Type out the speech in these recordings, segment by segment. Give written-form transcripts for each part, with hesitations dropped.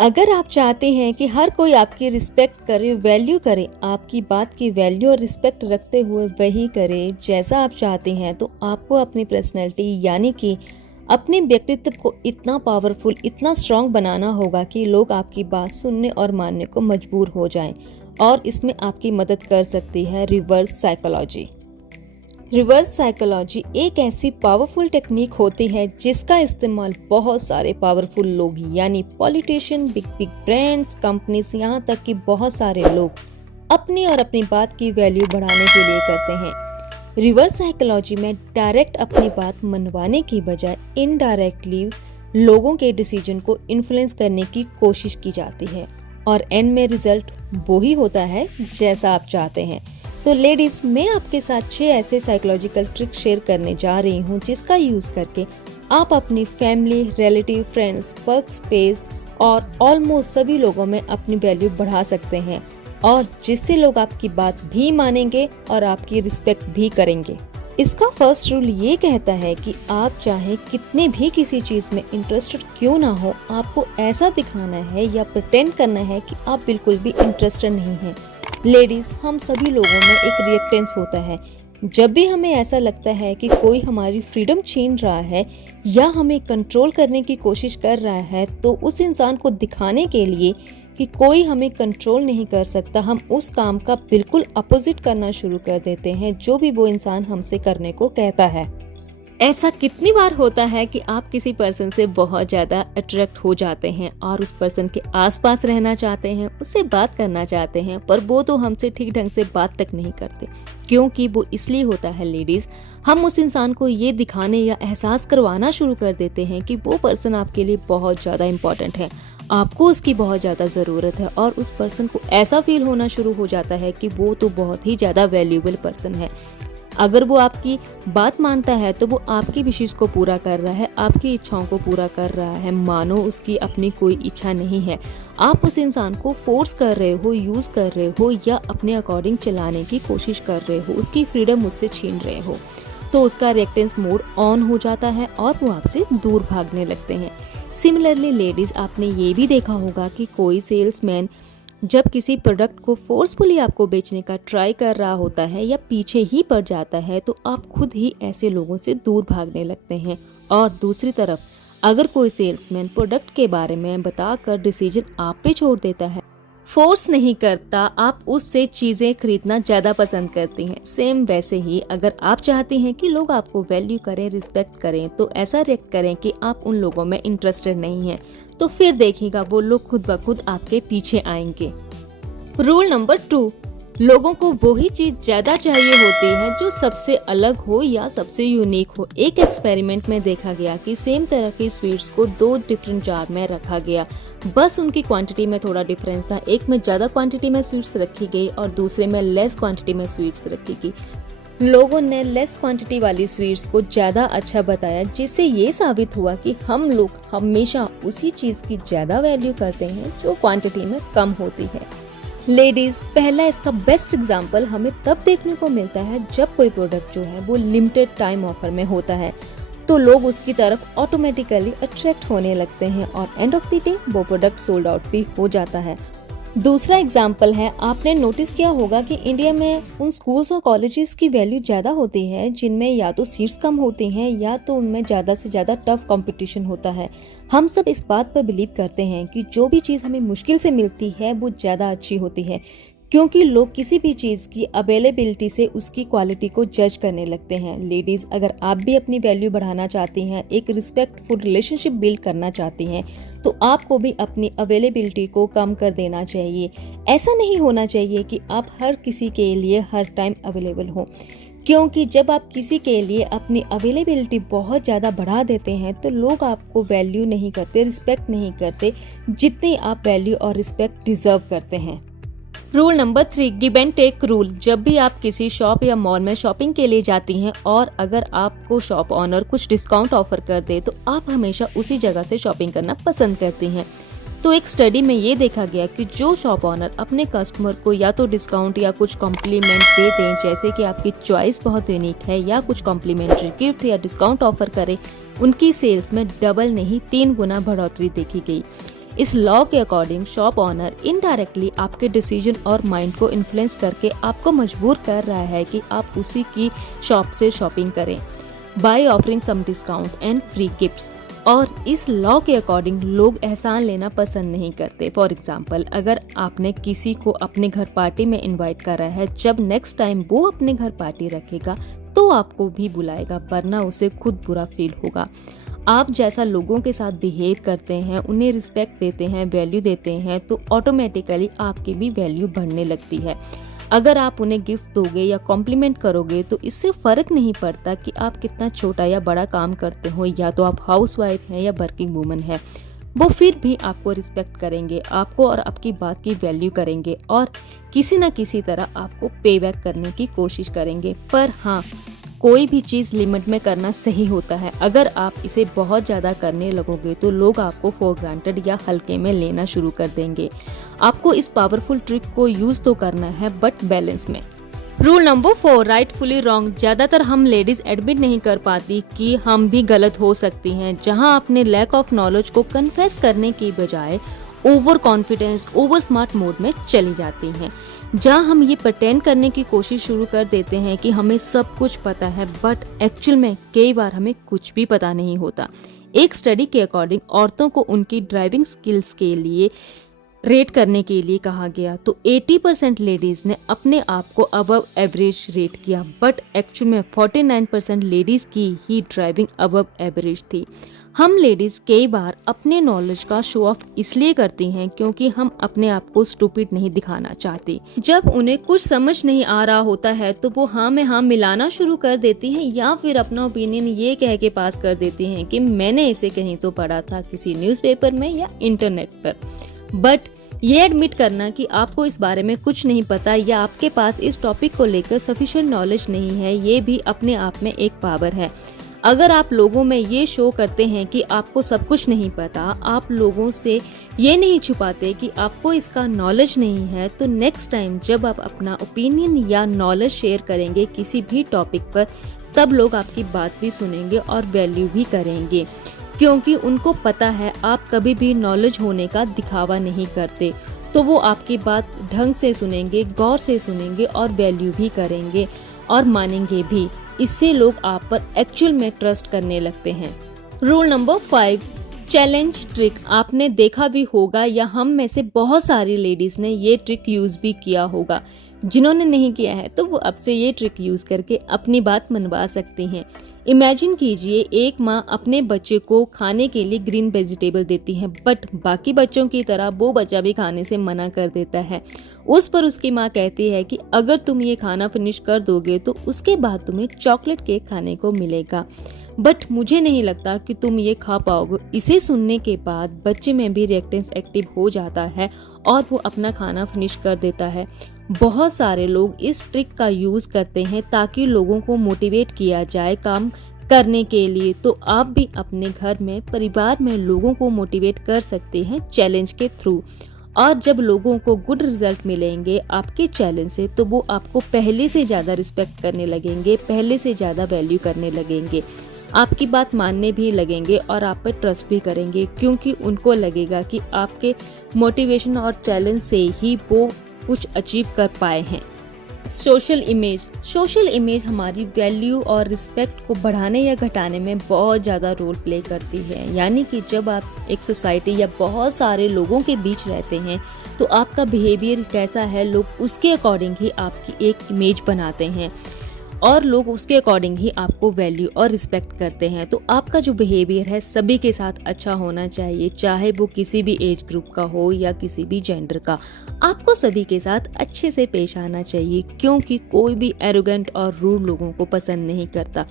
अगर आप चाहते हैं कि हर कोई आपकी रिस्पेक्ट करे, वैल्यू करे, आपकी बात की वैल्यू और रिस्पेक्ट रखते हुए वही करे जैसा आप चाहते हैं, तो आपको अपनी पर्सनैलिटी यानी कि अपने व्यक्तित्व को इतना पावरफुल, इतना स्ट्रांग बनाना होगा कि लोग आपकी बात सुनने और मानने को मजबूर हो जाएं। और इसमें आपकी मदद कर सकती है रिवर्स साइकोलॉजी। रिवर्स साइकोलॉजी एक ऐसी पावरफुल टेक्निक होती है जिसका इस्तेमाल बहुत सारे पावरफुल लोग यानी politician, big big brands, companies, यहाँ तक कि बहुत सारे लोग अपनी और अपनी बात की वैल्यू बढ़ाने के लिए करते हैं। रिवर्स साइकोलॉजी में डायरेक्ट अपनी बात मनवाने की बजाय इनडायरेक्टली लोगों के डिसीजन को इन्फ्लुएंस करने की कोशिश की जाती है और एंड में रिजल्ट वो ही होता है जैसा आप चाहते हैं। तो लेडीज, मैं आपके साथ 6 ऐसे साइकोलॉजिकल ट्रिक शेयर करने जा रही हूँ जिसका यूज करके आप अपनी family, relative, friends, work space और ऑलमोस्ट सभी लोगों में अपनी वैल्यू बढ़ा सकते हैं और जिससे लोग आपकी बात भी मानेंगे और आपकी रिस्पेक्ट भी करेंगे। इसका फर्स्ट रूल ये कहता है कि आप चाहे कितने भी किसी चीज में इंटरेस्टेड क्यों ना हो, आपको ऐसा दिखाना है या प्रिटेंड करना है कि आप बिल्कुल भी इंटरेस्टेड नहीं हैं। लेडीज, हम सभी लोगों में एक रिएक्टेंस होता है। जब भी हमें ऐसा लगता है कि कोई हमारी फ्रीडम छीन रहा है या हमें कंट्रोल करने की कोशिश कर रहा है, तो उस इंसान को दिखाने के लिए कि कोई हमें कंट्रोल नहीं कर सकता, हम उस काम का बिल्कुल अपोजिट करना शुरू कर देते हैं जो भी वो इंसान हमसे करने को कहता है। ऐसा कितनी बार होता है कि आप किसी पर्सन से बहुत ज़्यादा अट्रैक्ट हो जाते हैं और उस पर्सन के आसपास रहना चाहते हैं, उससे बात करना चाहते हैं, पर वो तो हमसे ठीक ढंग से बात तक नहीं करते। क्योंकि वो इसलिए होता है लेडीज़, हम उस इंसान को ये दिखाने या एहसास करवाना शुरू कर देते हैं कि वो पर्सन आपके लिए बहुत ज़्यादा इम्पॉर्टेंट है, आपको उसकी बहुत ज़्यादा ज़रूरत है और उस पर्सन को ऐसा फील होना शुरू हो जाता है कि वो तो बहुत ही ज़्यादा वैल्यूएबल पर्सन है। अगर वो आपकी बात मानता है तो वो आपकी विशेष को पूरा कर रहा है, आपकी इच्छाओं को पूरा कर रहा है, मानो उसकी अपनी कोई इच्छा नहीं है। आप उस इंसान को फोर्स कर रहे हो, यूज़ कर रहे हो या अपने अकॉर्डिंग चलाने की कोशिश कर रहे हो, उसकी फ्रीडम उससे छीन रहे हो, तो उसका रिएक्टेंस मोड ऑन हो जाता है और वो आपसे दूर भागने लगते हैं। सिमिलरली लेडीज़, आपने ये भी देखा होगा कि कोई सेल्समैन जब किसी प्रोडक्ट को फोर्सफुली आपको बेचने का ट्राई कर रहा होता है या पीछे ही पड़ जाता है, तो आप खुद ही ऐसे लोगों से दूर भागने लगते हैं। और दूसरी तरफ अगर कोई सेल्समैन प्रोडक्ट के बारे में बताकर डिसीजन आप पे छोड़ देता है, फोर्स नहीं करता, आप उससे चीज़ें खरीदना ज़्यादा पसंद करती हैं। सेम वैसे ही अगर आप चाहती हैं कि लोग आपको वैल्यू करें, रिस्पेक्ट करें, तो ऐसा रिएक्ट करें कि आप उन लोगों में इंटरेस्टेड नहीं हैं, तो फिर देखिएगा वो लोग खुद ब खुद आपके पीछे आएंगे। रूल नंबर 2, लोगों को वही चीज ज्यादा चाहिए होती है जो सबसे अलग हो या सबसे यूनिक हो। एक एक्सपेरिमेंट में देखा गया कि सेम तरह की स्वीट्स को 2 डिफरेंट जार में रखा गया, बस उनकी क्वांटिटी में थोड़ा डिफरेंस था। एक में ज्यादा क्वांटिटी में स्वीट्स रखी गई और दूसरे में लेस क्वांटिटी में स्वीट्स रखी गई। लोगों ने लेस क्वांटिटी वाली स्वीट्स को ज्यादा अच्छा बताया, जिससे ये साबित हुआ कि हम लोग हमेशा उसी चीज की ज्यादा वैल्यू करते हैं जो क्वांटिटी में कम होती है। लेडीज, पहला इसका बेस्ट एग्जाम्पल हमें तब देखने को मिलता है जब कोई प्रोडक्ट जो है वो लिमिटेड टाइम ऑफर में होता है, तो लोग उसकी तरफ ऑटोमेटिकली अट्रैक्ट होने लगते हैं और एंड ऑफ द डे वो प्रोडक्ट सोल्ड आउट भी हो जाता है। दूसरा एग्जाम्पल है, आपने नोटिस किया होगा कि इंडिया में उन स्कूल्स और कॉलेजेस की वैल्यू ज़्यादा होती है जिनमें या तो सीट्स कम होती हैं या तो उनमें ज़्यादा से ज़्यादा टफ कंपटीशन होता है। हम सब इस बात पर बिलीव करते हैं कि जो भी चीज़ हमें मुश्किल से मिलती है वो ज़्यादा अच्छी होती है, क्योंकि लोग किसी भी चीज़ की अवेलेबिलिटी से उसकी क्वालिटी को जज करने लगते हैं। लेडीज़, अगर आप भी अपनी वैल्यू बढ़ाना चाहती हैं, एक रिस्पेक्टफुल रिलेशनशिप बिल्ड करना चाहती हैं, तो आपको भी अपनी अवेलेबिलिटी को कम कर देना चाहिए। ऐसा नहीं होना चाहिए कि आप हर किसी के लिए हर टाइम अवेलेबल हो, क्योंकि जब आप किसी के लिए अपनी अवेलेबिलिटी बहुत ज़्यादा बढ़ा देते हैं तो लोग आपको वैल्यू नहीं करते, रिस्पेक्ट नहीं करते जितनी आप वैल्यू और रिस्पेक्ट डिजर्व करते हैं। Rule number 3, give and take rule. जब भी आप किसी शॉप या मॉल में शॉपिंग के लिए जाती हैं और अगर आपको शॉप ऑनर कुछ डिस्काउंट ऑफर कर दे तो आप हमेशा उसी जगह से शॉपिंग करना पसंद करती हैं। तो एक स्टडी में ये देखा गया कि जो शॉप ऑनर अपने कस्टमर को या तो डिस्काउंट या कुछ कॉम्प्लीमेंट दे दें, जैसे कि आपकी चॉइस बहुत यूनिक है, या कुछ कॉम्प्लीमेंट्री गिफ्ट या डिस्काउंट ऑफर करें, उनकी सेल्स में डबल नहीं 3 गुना बढ़ोतरी देखी गई। इस लॉ के अकॉर्डिंग शॉप ऑनर इनडायरेक्टली आपके डिसीजन और माइंड को इन्फ्लुएंस करके आपको मजबूर कर रहा है कि आप उसी की शॉप से शॉपिंग करें, by offering some discount and free gifts. और इस लॉ के अकॉर्डिंग लोग एहसान लेना पसंद नहीं करते। फॉर एग्जाम्पल, अगर आपने किसी को अपने घर पार्टी में इनवाइट करा है, जब नेक्स्ट टाइम वो अपने घर पार्टी रखेगा तो आपको भी बुलाएगा, वरना उसे खुद बुरा फील होगा। आप जैसा लोगों के साथ बिहेव करते हैं, उन्हें रिस्पेक्ट देते हैं, वैल्यू देते हैं, तो ऑटोमेटिकली आपकी भी वैल्यू बढ़ने लगती है। अगर आप उन्हें गिफ्ट दोगे या कॉम्प्लीमेंट करोगे तो इससे फ़र्क नहीं पड़ता कि आप कितना छोटा या बड़ा काम करते हो, या तो आप हाउसवाइफ हैं या वर्किंग वूमन है, वो फिर भी आपको रिस्पेक्ट करेंगे, आपको और आपकी बात की वैल्यू करेंगे और किसी न किसी तरह आपको पे बैक करने की कोशिश करेंगे। पर हाँ, कोई भी चीज़ लिमिट में करना सही होता है। अगर आप इसे बहुत ज़्यादा करने लगोगे तो लोग आपको फॉर ग्रांटेड या हल्के में लेना शुरू कर देंगे। आपको इस पावरफुल ट्रिक को यूज़ तो करना है, बट बैलेंस में। Rule number 4, rightfully wrong. ज़्यादातर हम लेडीज़ एडमिट नहीं कर पाती कि हम भी गलत हो सकती हैं। जहां अपने लैक ऑफ नॉलेज को कन्फेस करने की बजाय over confidence, over smart mode में चली जाती हैं, जहां हम ये प्रटेंड करने की कोशिश शुरू कर देते हैं कि हमें सब कुछ पता है, बट एक्चुअल में कई बार हमें कुछ भी पता नहीं होता। एक स्टडी के अकॉर्डिंग औरतों को उनकी ड्राइविंग स्किल्स के लिए रेट करने के लिए कहा गया तो 80% लेडीज़ ने अपने आप को अबव एवरेज रेट किया, बट एक्चुअल में 49% लेडीज़ की ही ड्राइविंग अबव एवरेज थी। हम लेडीज़ कई बार अपने नॉलेज का शो ऑफ इसलिए करती हैं क्योंकि हम अपने आप को स्टूपिड नहीं दिखाना चाहती। जब उन्हें कुछ समझ नहीं आ रहा होता है तो वो हाँ में हाँ मिलाना शुरू कर देती हैं, या फिर अपना ओपिनियन ये कह के पास कर देती हैं कि मैंने इसे कहीं तो पढ़ा था, किसी न्यूज़पेपर में या इंटरनेट पर। बट ये एडमिट करना कि आपको इस बारे में कुछ नहीं पता या आपके पास इस टॉपिक को लेकर सफिशिएंट नॉलेज नहीं है, ये भी अपने आप में एक पावर है। अगर आप लोगों में ये शो करते हैं कि आपको सब कुछ नहीं पता, आप लोगों से ये नहीं छुपाते कि आपको इसका नॉलेज नहीं है, तो नेक्स्ट टाइम जब आप अपना ओपिनियन या नॉलेज शेयर करेंगे किसी भी टॉपिक पर, तब लोग आपकी बात भी सुनेंगे और वैल्यू भी करेंगे, क्योंकि उनको पता है आप कभी भी नॉलेज होने का दिखावा नहीं करते। तो वो आपकी बात ढंग से सुनेंगे, गौर से सुनेंगे और वैल्यू भी करेंगे और मानेंगे भी। इससे लोग आप पर एक्चुअल में ट्रस्ट करने लगते हैं। Rule number 5, challenge trick. आपने देखा भी होगा या हम में से बहुत सारी लेडीज ने ये ट्रिक यूज भी किया होगा। जिन्होंने नहीं किया है तो वो अब से ये ट्रिक यूज करके अपनी बात मनवा सकती हैं। इमेजिन कीजिए, एक माँ अपने बच्चे को खाने के लिए ग्रीन वेजिटेबल देती है, बट बाकी बच्चों की तरह वो बच्चा भी खाने से मना कर देता है। उस पर उसकी माँ कहती है कि अगर तुम ये खाना फिनिश कर दोगे तो उसके बाद तुम्हें चॉकलेट केक खाने को मिलेगा, बट मुझे नहीं लगता कि तुम ये खा पाओगे। इसे सुनने के बाद बच्चे में भी रिएक्टेंस एक्टिव हो जाता है और वो अपना खाना फिनिश कर देता है। बहुत सारे लोग इस ट्रिक का यूज़ करते हैं ताकि लोगों को मोटिवेट किया जाए काम करने के लिए। तो आप भी अपने घर में, परिवार में लोगों को मोटिवेट कर सकते हैं चैलेंज के थ्रू। और जब लोगों को गुड रिजल्ट मिलेंगे आपके चैलेंज से, तो वो आपको पहले से ज़्यादा रिस्पेक्ट करने लगेंगे, पहले से ज़्यादा वैल्यू करने लगेंगे, आपकी बात मानने भी लगेंगे और आप पर ट्रस्ट भी करेंगे, क्योंकि उनको लगेगा कि आपके मोटिवेशन और चैलेंज से ही वो कुछ अचीव कर पाए हैं। सोशल इमेज हमारी वैल्यू और रिस्पेक्ट को बढ़ाने या घटाने में बहुत ज़्यादा रोल प्ले करती है। यानी कि जब आप एक सोसाइटी या बहुत सारे लोगों के बीच रहते हैं तो आपका बिहेवियर कैसा है, लोग उसके अकॉर्डिंग ही आपकी एक इमेज बनाते हैं और लोग उसके अकॉर्डिंग ही आपको वैल्यू और रिस्पेक्ट करते हैं। तो आपका जो बिहेवियर है सभी के साथ अच्छा होना चाहिए, चाहे वो किसी भी एज ग्रुप का हो या किसी भी जेंडर का। आपको सभी के साथ अच्छे से पेश आना चाहिए, क्योंकि कोई भी एरोगेंट और रूड लोगों को पसंद नहीं करता।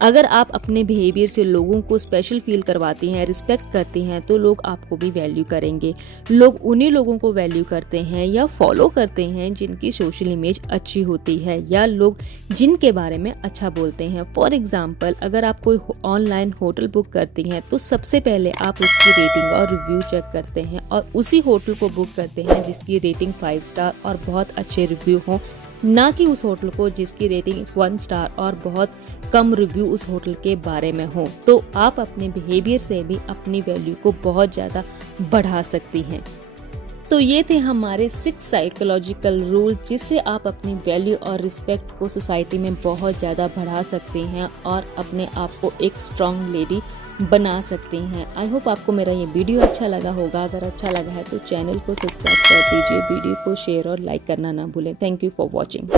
अगर आप अपने बिहेवियर से लोगों को स्पेशल फील करवाती हैं, रिस्पेक्ट करती हैं, तो लोग आपको भी वैल्यू करेंगे। लोग उन्हीं लोगों को वैल्यू करते हैं या फॉलो करते हैं जिनकी सोशल इमेज अच्छी होती है या लोग जिनके बारे में अच्छा बोलते हैं। फॉर एग्जाम्पल, अगर आप कोई ऑनलाइन होटल बुक करती हैं तो सबसे पहले आप उसकी रेटिंग और रिव्यू चेक करते हैं और उसी होटल को बुक करते हैं जिसकी रेटिंग 5 स्टार और बहुत अच्छे रिव्यू हों, ना कि उस होटल को जिसकी रेटिंग 1 स्टार और बहुत कम रिव्यू उस होटल के बारे में हो। तो आप अपने बिहेवियर से भी अपनी वैल्यू को बहुत ज़्यादा बढ़ा सकती हैं। तो ये थे हमारे 6 साइकोलॉजिकल रूल जिससे आप अपनी वैल्यू और रिस्पेक्ट को सोसाइटी में बहुत ज़्यादा बढ़ा सकते हैं और अपने आप को एक स्ट्रॉन्ग लेडी बना सकते हैं। आई होप आपको मेरा ये वीडियो अच्छा लगा होगा। अगर अच्छा लगा है तो चैनल को सब्सक्राइब कर दीजिए, वीडियो को शेयर और लाइक करना ना भूलें। Thank you for watching.